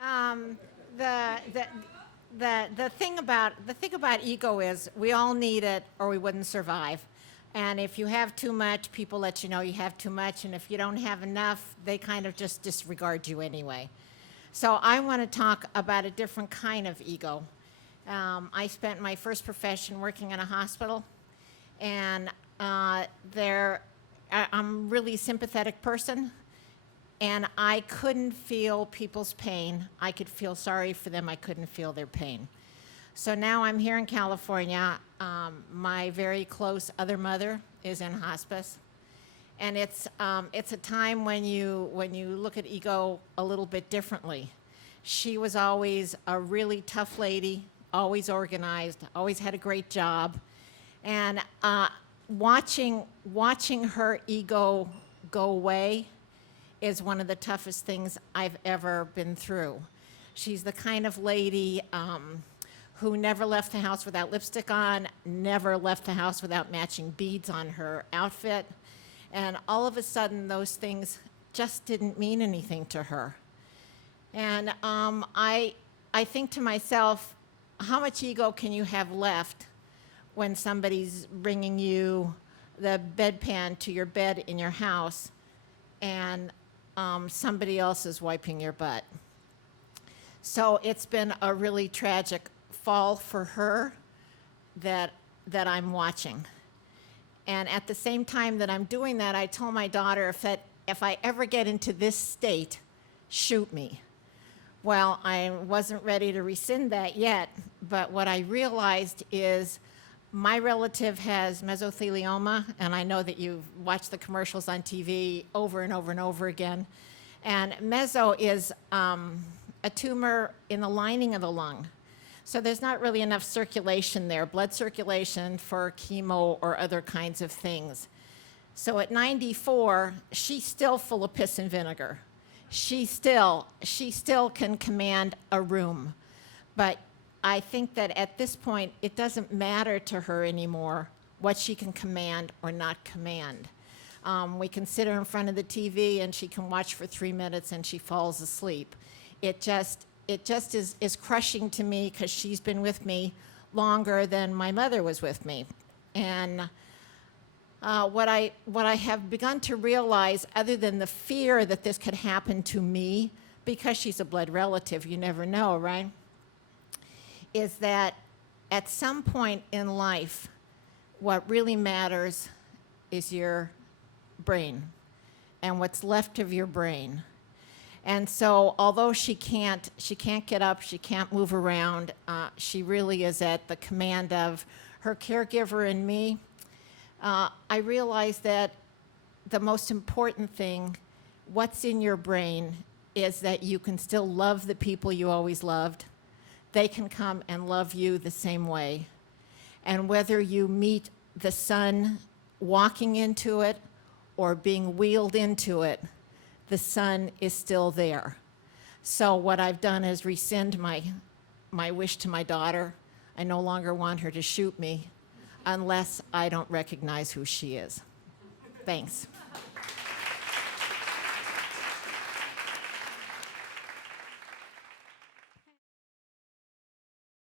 Um, the, the, the thing about ego is we all need it or we wouldn't survive. And if you have too much, people let you know you have too much. And if you don't have enough, they kind of just disregard you anyway. So I want to talk about a different kind of ego. I spent my first profession working in a hospital, and I'm a really sympathetic person, and I couldn't feel people's pain. I could feel sorry for them. I couldn't feel their pain. So now I'm here in California. My very close other mother is in hospice, and it's a time when you look at ego a little bit differently. She was always a really tough lady, always organized, always had a great job, and watching her ego go away is one of the toughest things I've ever been through. She's the kind of lady who never left the house without lipstick on, never left the house without matching beads on her outfit, and all of a sudden those things just didn't mean anything to her. And I think to myself, how much ego can you have left when somebody's bringing you the bedpan to your bed in your house and somebody else is wiping your butt? So it's been a really tragic fall for her that I'm watching. And at the same time that I'm doing that, I told my daughter, if I ever get into this state, shoot me. Well, I wasn't ready to rescind that yet, but what I realized is my relative has mesothelioma, and I know that you've watched the commercials on TV over and over and over again. And meso is a tumor in the lining of the lung. So there's not really enough circulation there, blood circulation for chemo or other kinds of things. So at 94, she's still full of piss and vinegar. She still can command a room. But I think that at this point, it doesn't matter to her anymore what she can command or not command. We can sit her in front of the TV and she can watch for 3 minutes and she falls asleep. It just is crushing to me because she's been with me longer than my mother was with me. And what I have begun to realize, other than the fear that this could happen to me, because she's a blood relative, you never know, right? Is that at some point in life, what really matters is your brain and what's left of your brain. And so although she can't get up, she can't move around, she really is at the command of her caregiver and me. I realized that the most important thing, what's in your brain, is that you can still love the people you always loved. They can come and love you the same way. And whether you meet the sun walking into it or being wheeled into it, the sun is still there. So what I've done is rescind my wish to my daughter. I no longer want her to shoot me unless I don't recognize who she is. Thanks.